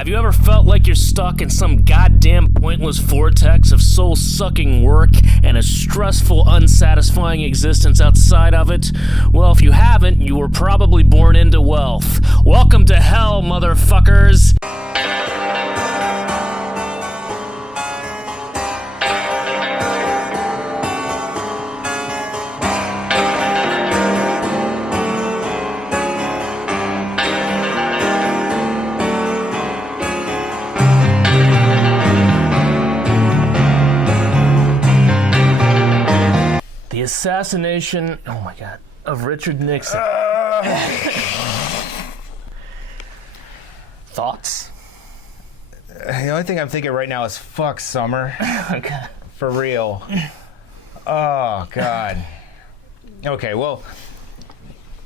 Have you ever felt like you're stuck in some goddamn pointless vortex of soul-sucking work and a stressful, unsatisfying existence outside of it? Well, if you haven't, you were probably born into wealth. Welcome to hell, motherfuckers! The assassination, oh my god, of Richard Nixon. Thoughts? The only thing I'm thinking right now is fuck summer. Okay. For real. Oh, God. Okay, well,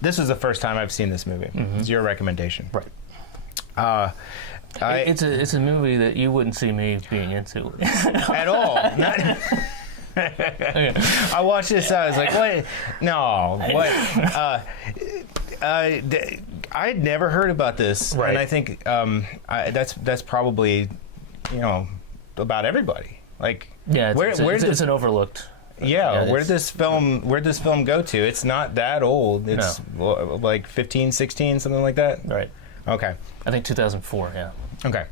this was the first time I've seen this movie. Mm-hmm. It's your recommendation. Right. It's a movie that you wouldn't see me being into. At all. Not... I watched this. I was like, "What? No, what?" I'd never heard about this, right. And I think that's probably, about everybody. Like, yeah, it's an overlooked. Yeah, where did this film go to? It's not that old. It's like 15, 16, something like that. Right. Okay. I think 2004. Yeah. Okay.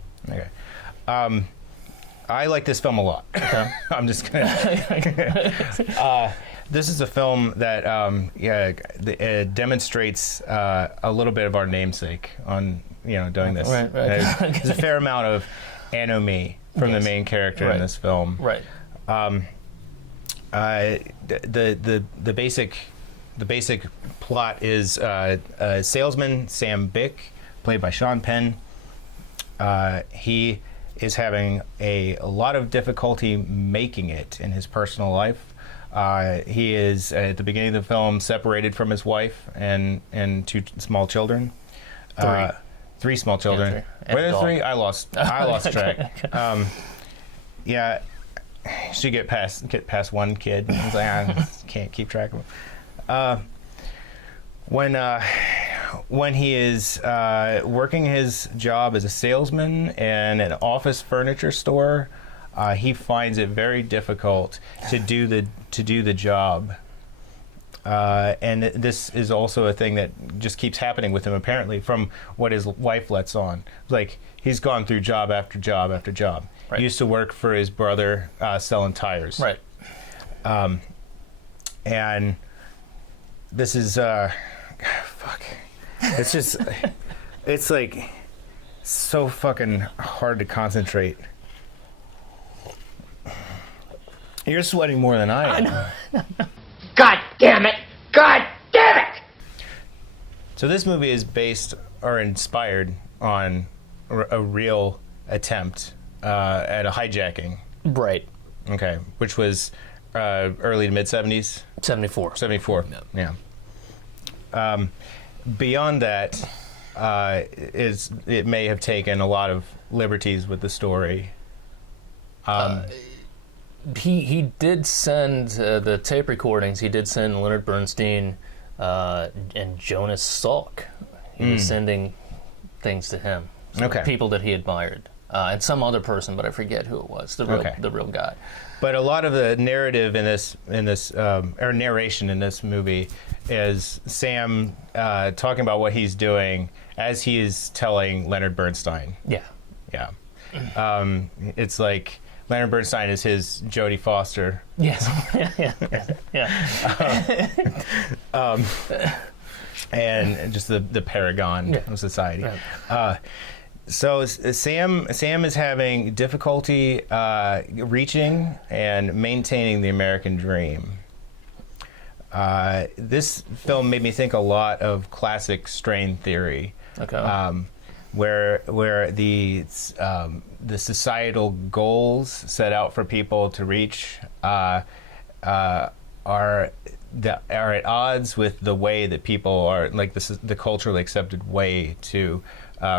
I like this film a lot. Okay. I'm just gonna. This is a film that demonstrates a little bit of our namesake on doing this. Right. There's a fair amount of anomie from the main character in this film. Right. The basic plot is a salesman, Sam Bick, played by Sean Penn. He is having a lot of difficulty making it in his personal life. He is, at the beginning of the film, separated from his wife and two small children. Three small children. Were there three? I lost track. Yeah, should get past one kid. I was like, I can't keep track of him. When he is working his job as a salesman in an office furniture store, he finds it very difficult to do the job. And this is also a thing that just keeps happening with him, apparently, from what his wife lets on. Like, he's gone through job after job after job. Right. He used to work for his brother selling tires. Right. And this is fuck. It's just, it's like so fucking hard to concentrate. You're sweating more than I am. God damn it! God damn it! So this movie is based or inspired on a real attempt at a hijacking. Right. Okay. Which was early to mid 70s? 74. 74. Yeah. Beyond that, it may have taken a lot of liberties with the story. He did send the tape recordings. He did send Leonard Bernstein and Jonas Salk. He was sending things to him. People that he admired, and some other person, but I forget who it was. The real guy. But a lot of the narrative in this or narration in this movie is Sam talking about what he's doing as he is telling Leonard Bernstein. Yeah. It's like Leonard Bernstein is his Jodie Foster. Yes. And just the paragon of society. Right. So Sam is having difficulty reaching and maintaining the American dream. This film made me think a lot of classic strain theory, where the societal goals set out for people to reach are at odds with the way that people are, like the culturally accepted way to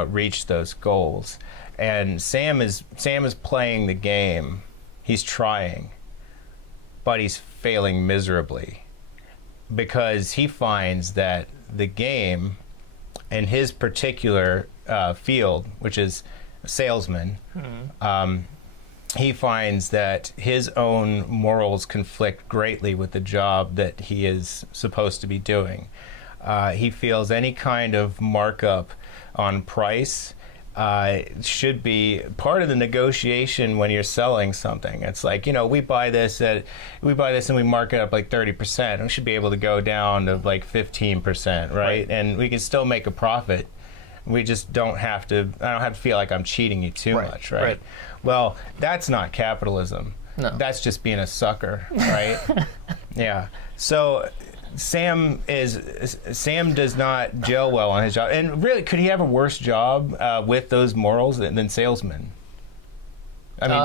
reach those goals. And Sam is playing the game. He's trying, but he's failing miserably because he finds that the game in his particular field, which is salesman, he finds that his own morals conflict greatly with the job that he is supposed to be doing. He feels any kind of markup on price should be part of the negotiation when you're selling something. It's like, we buy this and we mark it up like 30%. We should be able to go down to like 15%, right? And we can still make a profit. We just I don't have to feel like I'm cheating you too much, right? Well, that's not capitalism. No. That's just being a sucker, right? Yeah. So Sam does not gel well on his job. And really, could he have a worse job with those morals than salesman? I mean,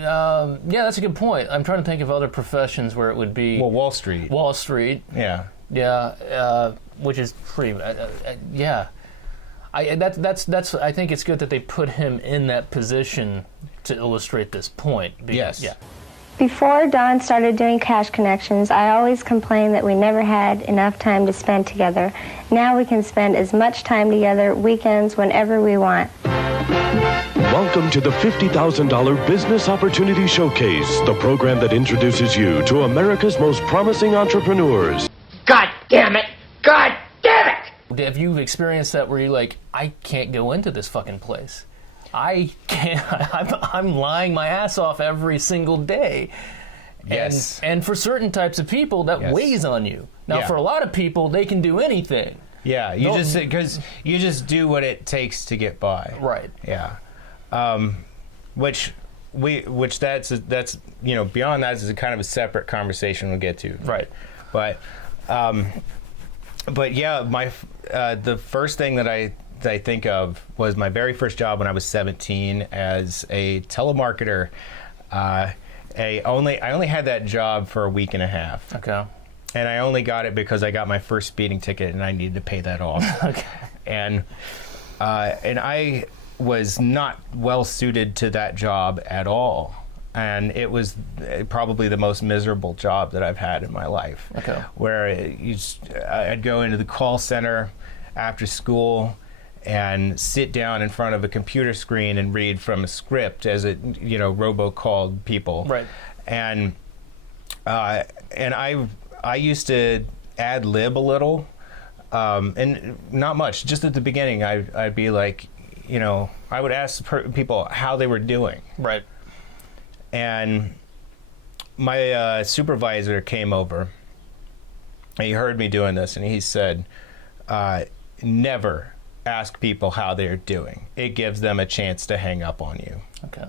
yeah, that's a good point. I'm trying to think of other professions where it would be. Well, Wall Street. Wall Street. Yeah. Yeah, which is pretty. Yeah. That's. I think it's good that they put him in that position to illustrate this point. Yes. Yeah. Before Don started doing cash connections, I always complained that we never had enough time to spend together. Now we can spend as much time together, weekends, whenever we want. Welcome to the $50,000 Business Opportunity Showcase, the program that introduces you to America's most promising entrepreneurs. God damn it! God damn it! Have you experienced that where you're like, I can't go into this fucking place? I can't. I'm lying my ass off every single day. Yes. And for certain types of people, that weighs on you. Now, for a lot of people, they can do anything. Yeah, because you just do what it takes to get by. Right. Yeah. Which that's beyond that is a kind of a separate conversation we'll get to. Right. But yeah, the first thing that I think of was my very first job when I was 17 as a telemarketer. I only had that job for a week and a half. Okay. And I only got it because I got my first speeding ticket and I needed to pay that off. Okay. And I was not well suited to that job at all. And it was probably the most miserable job that I've had in my life. Okay. Where I'd go into the call center after school and sit down in front of a computer screen and read from a script as it, robocalled people. Right. And I used to ad lib a little, and not much. Just at the beginning, I'd be like, I would ask people how they were doing. Right. And my supervisor came over, and he heard me doing this, and he said, never ask people how they're doing. It gives them a chance to hang up on you. Okay.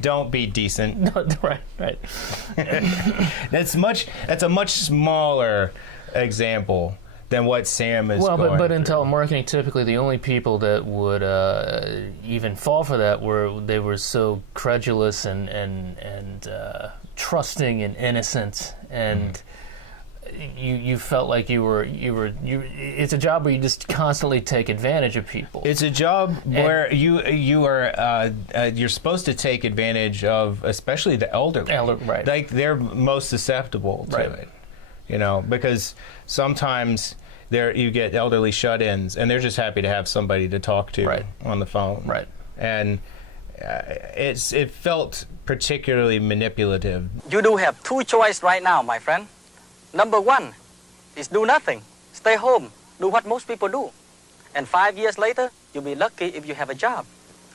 Don't be decent. Right. That's a much smaller example than what Sam is going but in through. telemarketing, typically the only people that would even fall for that were so credulous and trusting and innocent, and you felt like you were. It's a job where you just constantly take advantage of people. It's a job where you're supposed to take advantage of, especially the elderly. Right. Like they're most susceptible to it. Because sometimes you get elderly shut-ins, and they're just happy to have somebody to talk to on the phone. Right. And it felt particularly manipulative. You do have two choices right now, my friend. Number one is do nothing. Stay home. Do what most people do. And 5 years later, you'll be lucky if you have a job.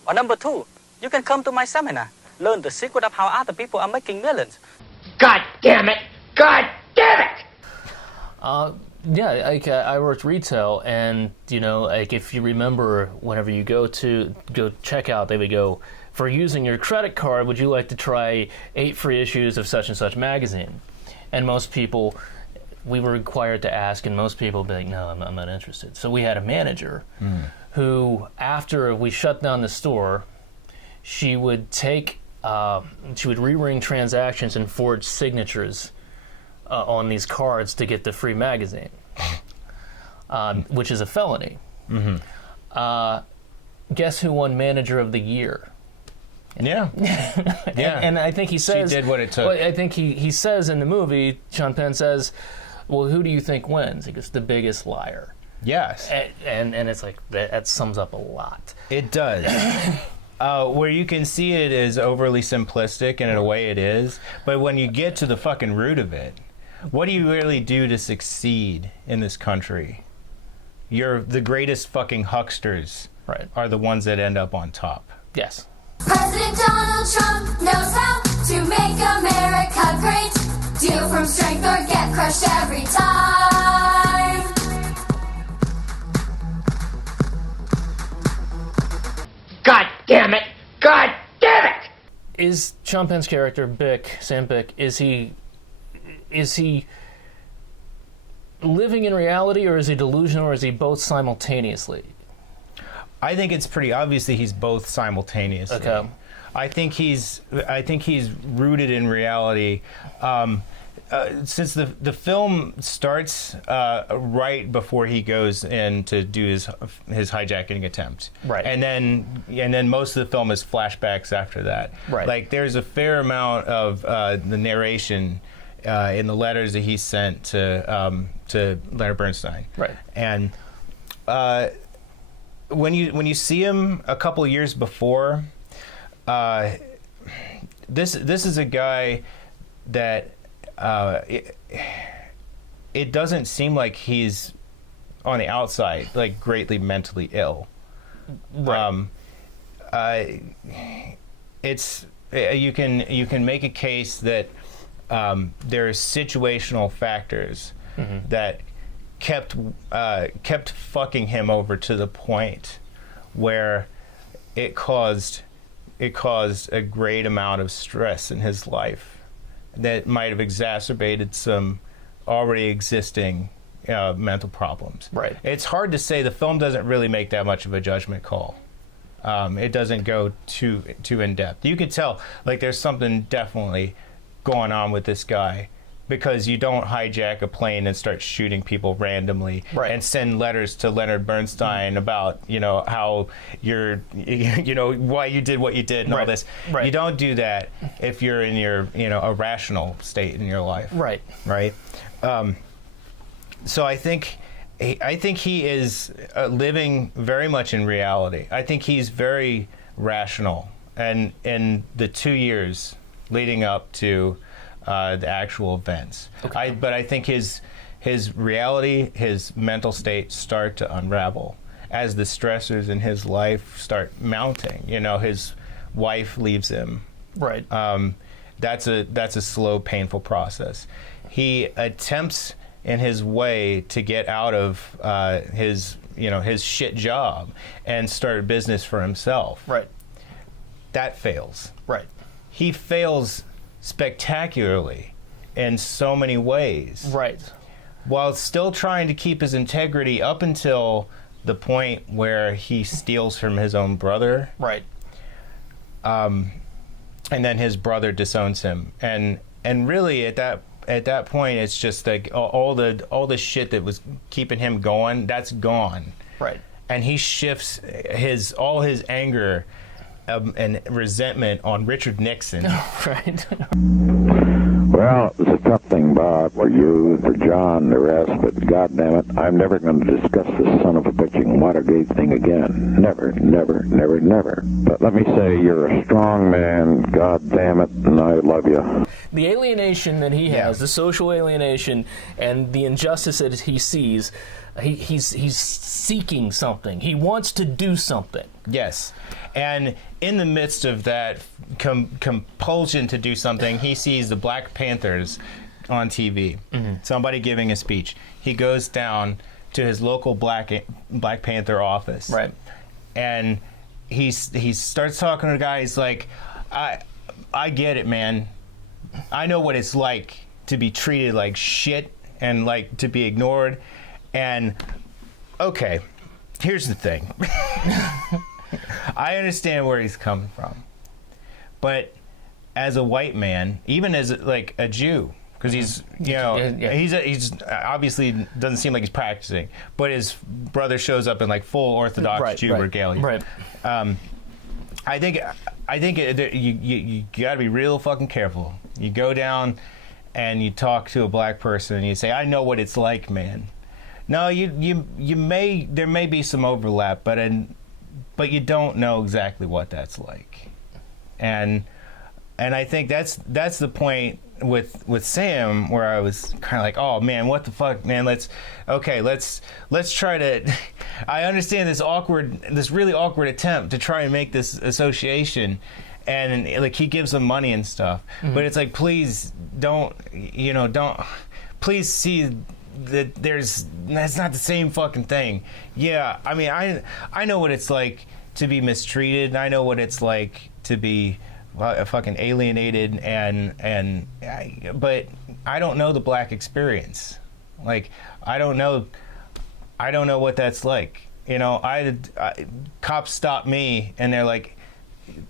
Or number two, you can come to my seminar. Learn the secret of how other people are making millions. God damn it! God damn it! I worked retail, and if you remember, whenever you go check out, they would go, for using your credit card, would you like to try 8 free issues of such and such magazine? And most people, we were required to ask, and most people would be like, no, I'm not interested. So we had a manager who, after we shut down the store, she would re-ring transactions and forge signatures on these cards to get the free magazine, which is a felony. Mm-hmm. Guess who won Manager of the Year? Yeah. And I think he says... She did what it took. Well, I think he says in the movie, Sean Penn says, well, who do you think wins? He goes, the biggest liar. Yes. And it's like, that sums up a lot. It does. Where you can see it as overly simplistic, and in a way it is, but when you get to the fucking root of it, what do you really do to succeed in this country? You're the greatest fucking hucksters are the ones that end up on top. Yes. President Donald Trump knows how to make America great. Deal from strength or get crushed every time. God damn it! God damn it! Is Sean Penn's character, Sam Bick, is he living in reality, or is he delusional, or is he both simultaneously? I think it's pretty obvious that he's both simultaneously. Okay. I think he's rooted in reality. Since the film starts right before he goes in to do his hijacking attempt, right, and then most of the film is flashbacks after that. Right. Like there's a fair amount of the narration in the letters that he sent to Leonard Bernstein. Right. And when you see him a couple of years before, this is a guy that it doesn't seem like he's on the outside like greatly mentally ill. Right. It's you can make a case that there are situational factors that kept fucking him over to the point where it caused a great amount of stress in his life that might have exacerbated some already existing mental problems. Right. It's hard to say. The film doesn't really make that much of a judgment call. It doesn't go too in depth. You can tell like there's something definitely going on with this guy, because you don't hijack a plane and start shooting people randomly and send letters to Leonard Bernstein about how you're why you did what you did and all this. Right. You don't do that if you're in your a rational state in your life. Right. Right. So I think he is living very much in reality. I think he's very rational, and in the 2 years leading up to the actual events. Okay. But I think his reality, his mental state start to unravel as the stressors in his life start mounting. His wife leaves him. Right. That's a slow, painful process. He attempts in his way to get out of his shit job and start a business for himself. Right. That fails. Right. He fails spectacularly in so many ways. Right. While still trying to keep his integrity up until the point where he steals from his own brother. Right. And then his brother disowns him. And really at that point it's just like all the shit that was keeping him going, that's gone. Right. And he shifts all his anger and resentment on Richard Nixon. Right. Well, it's a tough thing, Bob, for you, for John, the rest, but goddamn it, I'm never going to discuss this son of a bitching Watergate thing again. Never, never, never, never. But let me say, you're a strong man, goddamn it, and I love you. The alienation that he has, the social alienation, and the injustice that he sees, he's seeking something. He wants to do something. Yes. And in the midst of that compulsion to do something, he sees the Black Panthers on TV. Somebody giving a speech. He goes down to his local Black Panther office. Right. And he starts talking to the guy. He's like, I get it, man. I know what it's like to be treated like shit and like to be ignored. And okay, here's the thing. I understand where he's coming from, but as a white man, even as like a Jew, because he's he's obviously doesn't seem like he's practicing, but his brother shows up in like full Orthodox Jew regalia. Right. I think you got to be real fucking careful. You go down and you talk to a black person and you say, "I know what it's like, man." No, there may be some overlap, but you don't know exactly what that's like, and I think that's the point with Sam, where I was kind of like, oh man, what the fuck, man? Let's try to. I understand this really awkward attempt to try and make this association, and like he gives them money and stuff, but it's like, please don't, please see that that's not the same fucking thing. Yeah, I mean, I know what it's like to be mistreated. I know what it's like to be fucking alienated, but I don't know the black experience. Like, I don't know what that's like. Cops stop me and they're like,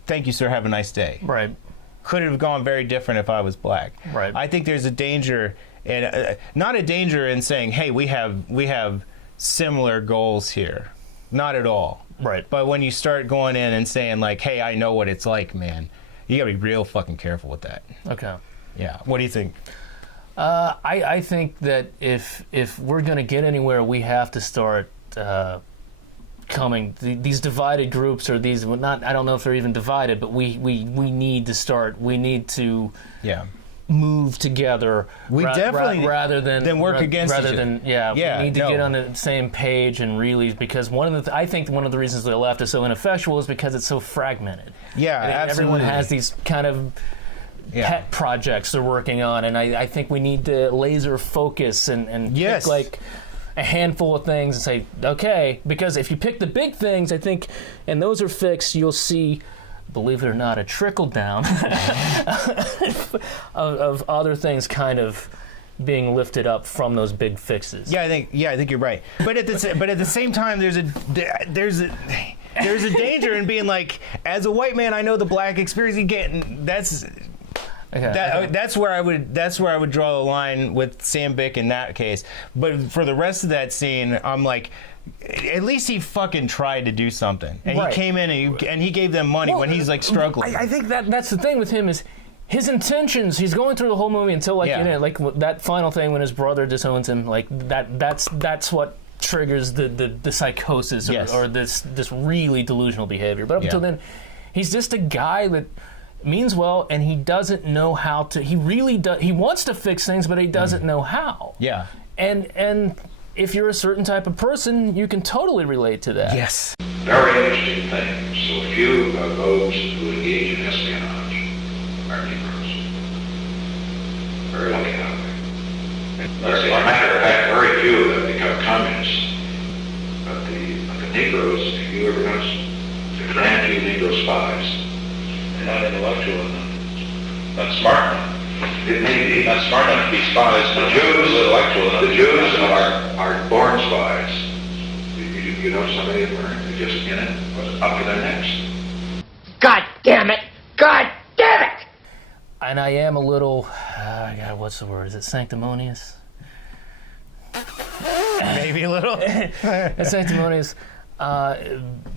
"Thank you, sir. Have a nice day." Right. Could have gone very different if I was black. Right. I think there's a danger, and not a danger in saying, "Hey, we have similar goals here." Not at all. Right. But when you start going in and saying like, "Hey, I know what it's like, man," you gotta be real fucking careful with that. Okay. Yeah. What do you think? I think that if we're going to get anywhere, we have to start these divided groups, or these, not, I don't know if they're even divided, but we need to start. We need to move together. We definitely rather than work against rather each other. than we need to get on the same page, and really, because I think one of the reasons the left is so ineffectual is because it's so fragmented. Yeah, absolutely. Everyone has these kind of pet projects they're working on, and I think we need to laser focus and pick like a handful of things and say, okay, because if you pick the big things, I think, and those are fixed, you'll see, believe it or not, a trickle down of other things kind of being lifted up from those big fixes. Yeah, I think you're right. But at the same time, there's a danger in being like, as a white man, I know the black experience. That's where I would draw the line with Sam Bick in that case. But for the rest of that scene, I'm like, at least he fucking tried to do something, and he came in and he gave them money when he's like struggling. I think that's the thing with him is his intentions. He's going through the whole movie until like that final thing when his brother disowns him. Like that's what triggers the psychosis or this really delusional behavior. But up until then, he's just a guy that means well, and he doesn't know how to. He really does. He wants to fix things, but he doesn't know how. Yeah. And if you're a certain type of person, you can totally relate to that. Yes. Very interesting thing. So few of those who engage in espionage are Negroes. Very lucky that way. As a matter of fact, very few have become communists. But the Negroes, have you ever noticed? There's very few Negro spies. Not intellectual enough. Not smart enough. Not smart enough to be spies. The Jews are born spies. You know, somebody of them are just in it, up to their necks. God damn it! God damn it! And I am a little, God, what's the word? Is it sanctimonious? Maybe a little. It's sanctimonious.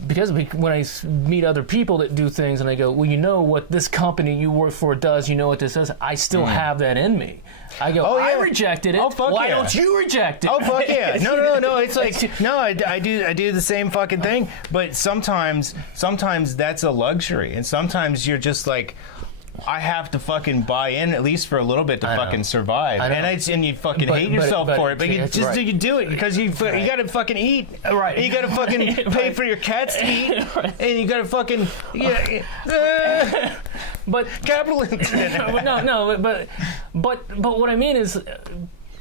Because when I meet other people that do things and I go, well, you know what this company you work for does, you know what this does, I still have that in me. I go, I rejected it. Oh, fuck Why don't you reject it? Oh, fuck yeah. No. It's like, no, I do the same fucking thing. But sometimes that's a luxury. And sometimes you're just like, I have to fucking buy in at least for a little bit to fucking survive, and you fucking hate yourself for it, but you just you do it because you gotta fucking eat, right? You gotta fucking pay for your cats to eat, and you gotta fucking but capitalism. but what I mean is,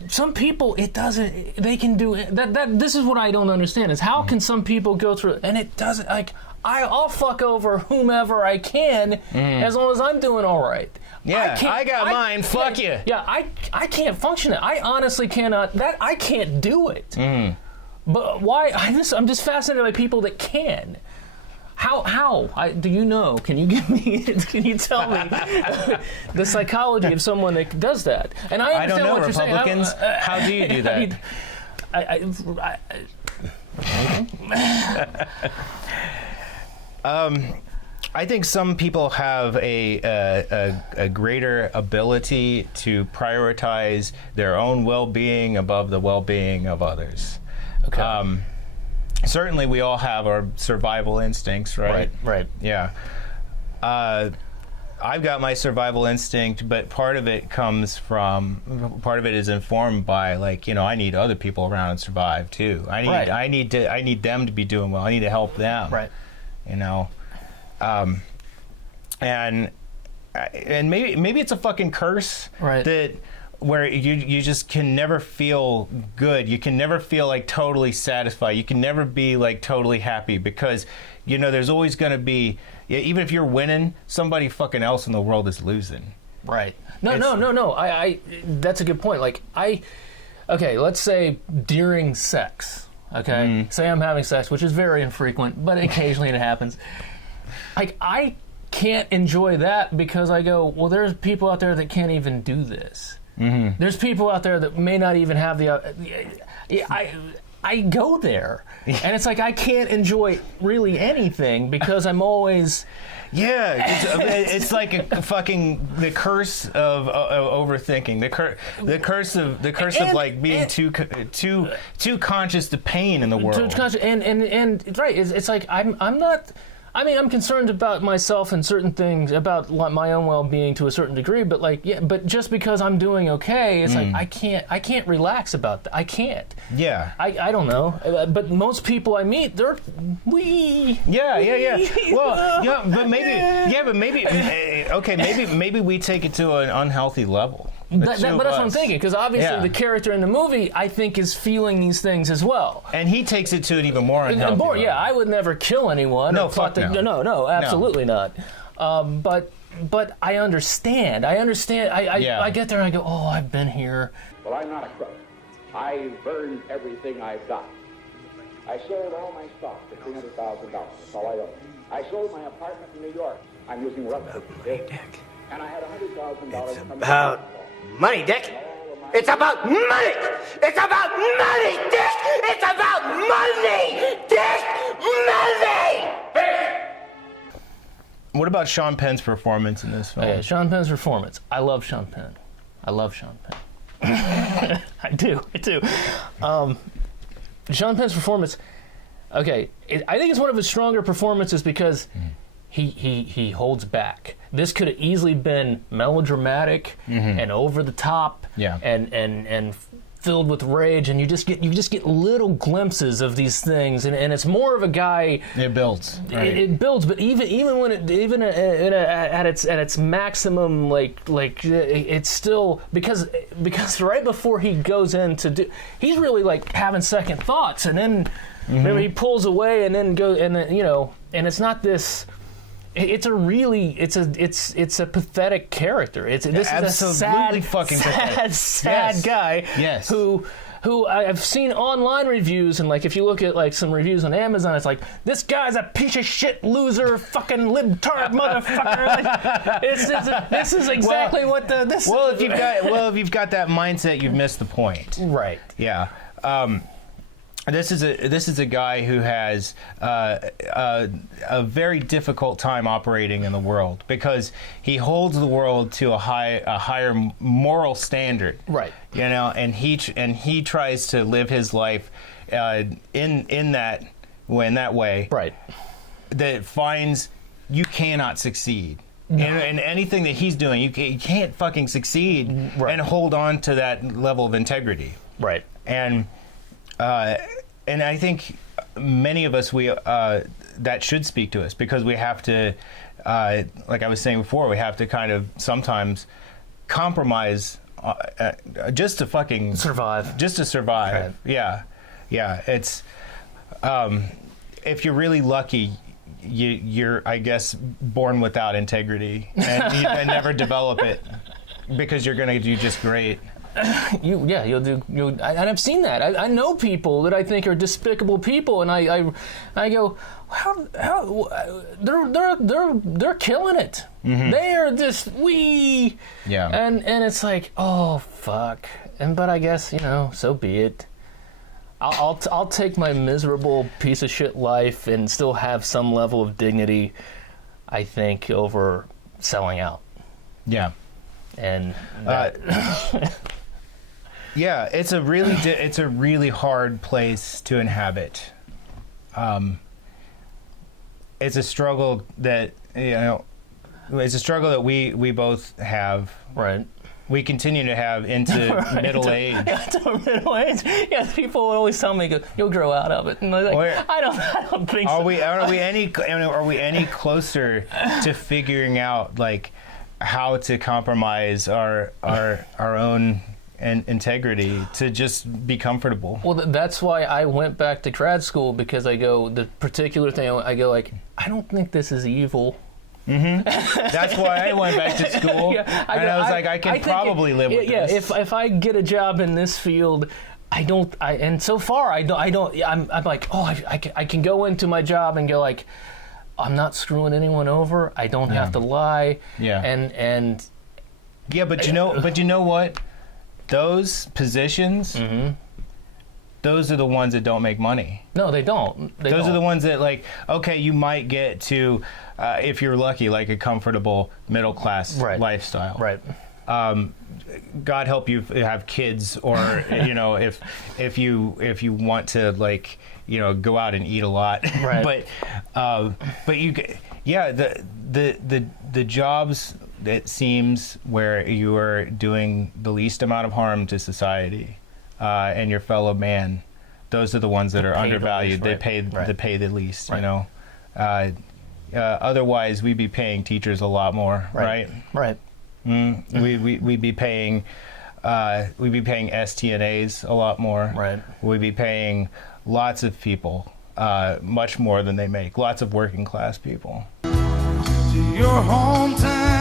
some people it doesn't. They can do it. That this is what I don't understand is how can some people go through and it doesn't like. I'll fuck over whomever I can as long as I'm doing all right. Yeah, I got mine. Fuck you. Yeah, I can't function it. I honestly cannot. I can't do it. But why? I'm just fascinated by people that can. How? Do you know? Can you give me? Can you tell me the psychology of someone that does that? And I don't know, what Republicans. You're saying. How do you do that? I think some people have a greater ability to prioritize their own well-being above the well-being of others. Okay. Certainly, we all have our survival instincts, right? Right. Yeah. I've got my survival instinct, but part of it is informed by, like, you know, I need other people around to survive too. I need them to be doing well. I need to help them. Right. You know, and maybe it's a fucking curse. Right. That where you just can never feel good. You can never feel like totally satisfied. You can never be like totally happy because, you know, there's always going to be, even if you're winning, somebody fucking else in the world is losing. Right. No. I that's a good point. Like okay, let's say during sex, okay? Say I'm having sex, which is very infrequent, but occasionally it happens. Like, I can't enjoy that because I go, well, there's people out there that can't even do this. There's people out there that may not even have the... I go there, and it's like I can't enjoy really anything because I'm always... Yeah, it's like a fucking the curse of overthinking, the curse of like being too conscious to pain in the world. Too conscious, and right, it's like I'm not. I mean, I'm concerned about myself and certain things, about my own well-being to a certain degree, but like, yeah, but just because I'm doing okay, it's like I can't relax about that. I can't. Yeah. I don't know, but most people I meet, they're Yeah. Well, yeah, but maybe, okay, maybe we take it to an unhealthy level. But that's what I'm thinking, because obviously the character in the movie, I think, is feeling these things as well. And he takes it to an even more unhealthy level. Yeah, I would never kill anyone. No, fuck no. No, absolutely not. But I understand. I get there and I go, oh, I've been here. Well, I'm not a crook. I burned everything I've got. I sold all my stock for $300,000. That's all I own. I sold my apartment in New York. I'm using rubber. And I had $100,000 from about money, Dick. It's about money. It's about money, Dick. It's about money, Dick. Money. What about Sean Penn's performance in this film? Okay, Sean Penn's performance. I love Sean Penn. I do. Sean Penn's performance. Okay, I think it's one of his stronger performances because he holds back. This could have easily been melodramatic and over the top, and filled with rage, and you just get little glimpses of these things, and it's more of a guy. It builds. Right. It builds, but even when at its maximum, like it's still because right before he goes in to do, he's really like having second thoughts, and then maybe he pulls away, and then and it's not this. It's a pathetic character. This is a sad guy. Yes. Who I've seen online reviews, and like if you look at like some reviews on Amazon, it's like, this guy's a piece of shit loser, fucking libtard motherfucker. Like, this is exactly what this. Well, if you've got that mindset, you've missed the point. Right. Yeah. This is a guy who has a very difficult time operating in the world because he holds the world to a higher moral standard. Right. You know, and he tries to live his life in that way. Right. That finds you cannot succeed. No. And anything that he's doing, you can't fucking succeed and hold on to that level of integrity. Right. And I think many of us that should speak to us because we have to, like I was saying before, we have to kind of sometimes compromise just to fucking survive. Just to survive. Right. Yeah. It's if you're really lucky, you're I guess born without integrity and never develop it because you're gonna do just great. You'll do. And I've seen that. I know people that I think are despicable people, and I go, how they're killing it. They are just and it's like, oh fuck. But I guess so be it. I'll take my miserable piece of shit life and still have some level of dignity, I think, over selling out. Yeah. And Yeah, it's a really hard place to inhabit. It's a struggle that we both have. Right. We continue to have into middle age. Yeah, to middle age. Yeah, people always tell me, "You'll grow out of it," and I'm like, I don't think so. Are we any closer to figuring out like how to compromise our own integrity to just be comfortable? Well, that's why I went back to grad school, because the particular thing I don't think this is evil. Mm-hmm. That's why I went back to school, I was like, I can probably live with this. Yeah, if I get a job in this field, and so far I'm like, I can go into my job and go like, I'm not screwing anyone over. I don't have to lie. Yeah. And yeah, but you know what? Those positions. Mm-hmm. Those are the ones that don't make money. No, they don't. Those are the ones that, like, okay, you might get to, if you're lucky, like a comfortable middle class lifestyle. Right. God help you have kids, or if you want to, like, go out and eat a lot. Right. but the jobs, it seems, where you are doing the least amount of harm to society. And your fellow man, those are the ones that are undervalued. They pay the least, otherwise, we'd be paying teachers a lot more, right? Right. We'd be paying STNAs a lot more. Right. We'd be paying lots of people much more than they make. Lots of working class people. To your hometown.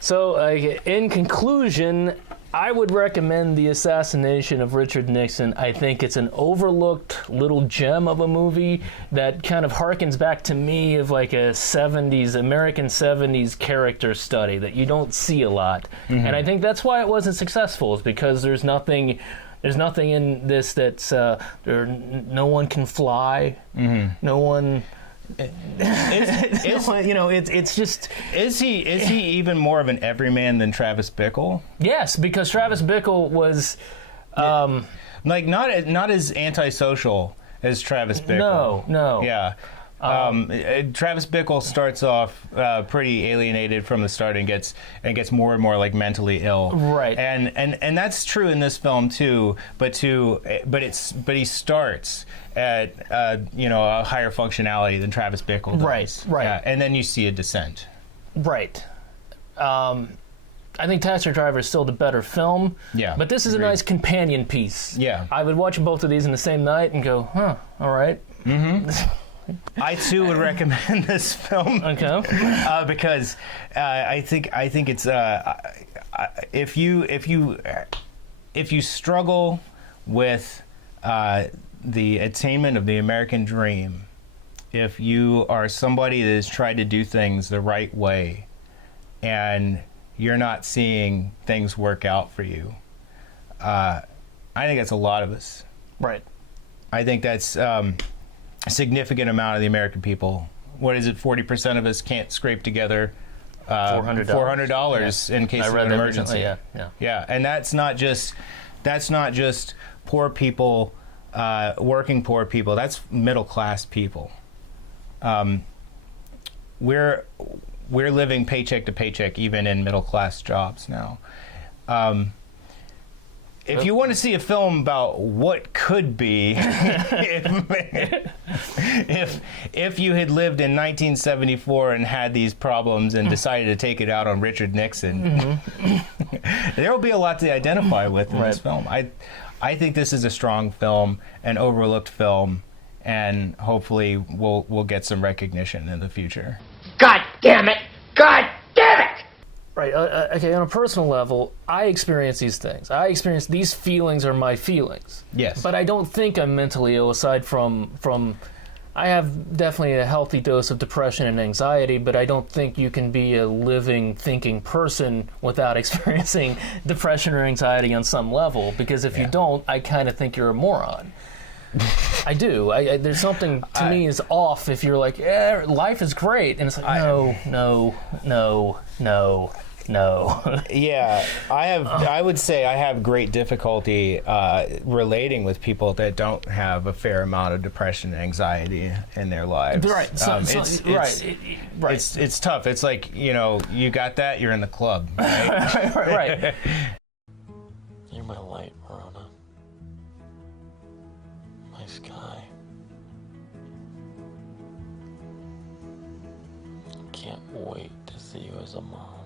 So, in conclusion, I would recommend The Assassination of Richard Nixon. I think it's an overlooked little gem of a movie that kind of harkens back to me of like a American 70s character study that you don't see a lot. Mm-hmm. And I think that's why it wasn't successful, is because there's nothing in this that's, no one can fly, no one... It's just. Is he even more of an everyman than Travis Bickle? Yes, because Travis Bickle was, like not as antisocial as Travis Bickle. No. Yeah. Travis Bickle starts off pretty alienated from the start and gets more and more like mentally ill. Right. And that's true in this film too. But he starts at a higher functionality than Travis Bickle does. Right. Yeah, and then you see a descent. Right. I think Taxi Driver is still the better film. Yeah. But this is a nice companion piece. Yeah. I would watch both of these in the same night and go, all right. Mm-hmm. I too would recommend this film. Okay. Because I think it's if you struggle with the attainment of the American dream, if you are somebody that has tried to do things the right way, and you're not seeing things work out for you, I think that's a lot of us. Right. I think that's. A significant amount of the American people. What is it? 40% of us can't scrape together $400 in case of an emergency. Yeah, and that's not just poor people, working poor people. That's middle class people. We're living paycheck to paycheck, even in middle class jobs now. If you want to see a film about what could be, if you had lived in 1974 and had these problems and decided to take it out on Richard Nixon, there will be a lot to identify with in this film. I think this is a strong film, an overlooked film, and hopefully we'll get some recognition in the future. God damn it! God damn it! Right. Okay. On a personal level, I experience these things. These feelings are my feelings. Yes. But I don't think I'm mentally ill. Aside from, I have definitely a healthy dose of depression and anxiety. But I don't think you can be a living, thinking person without experiencing depression or anxiety on some level. Because if you don't, I kind of think you're a moron. I do. There's something to me is off if you're like, life is great, and it's like, no. Yeah, I would say I have great difficulty relating with people that don't have a fair amount of depression and anxiety in their lives. Right. It's tough. It's like, you got that, you're in the club. Right. Right. You're my light, Verona. My sky. Can't wait to see you as a mom.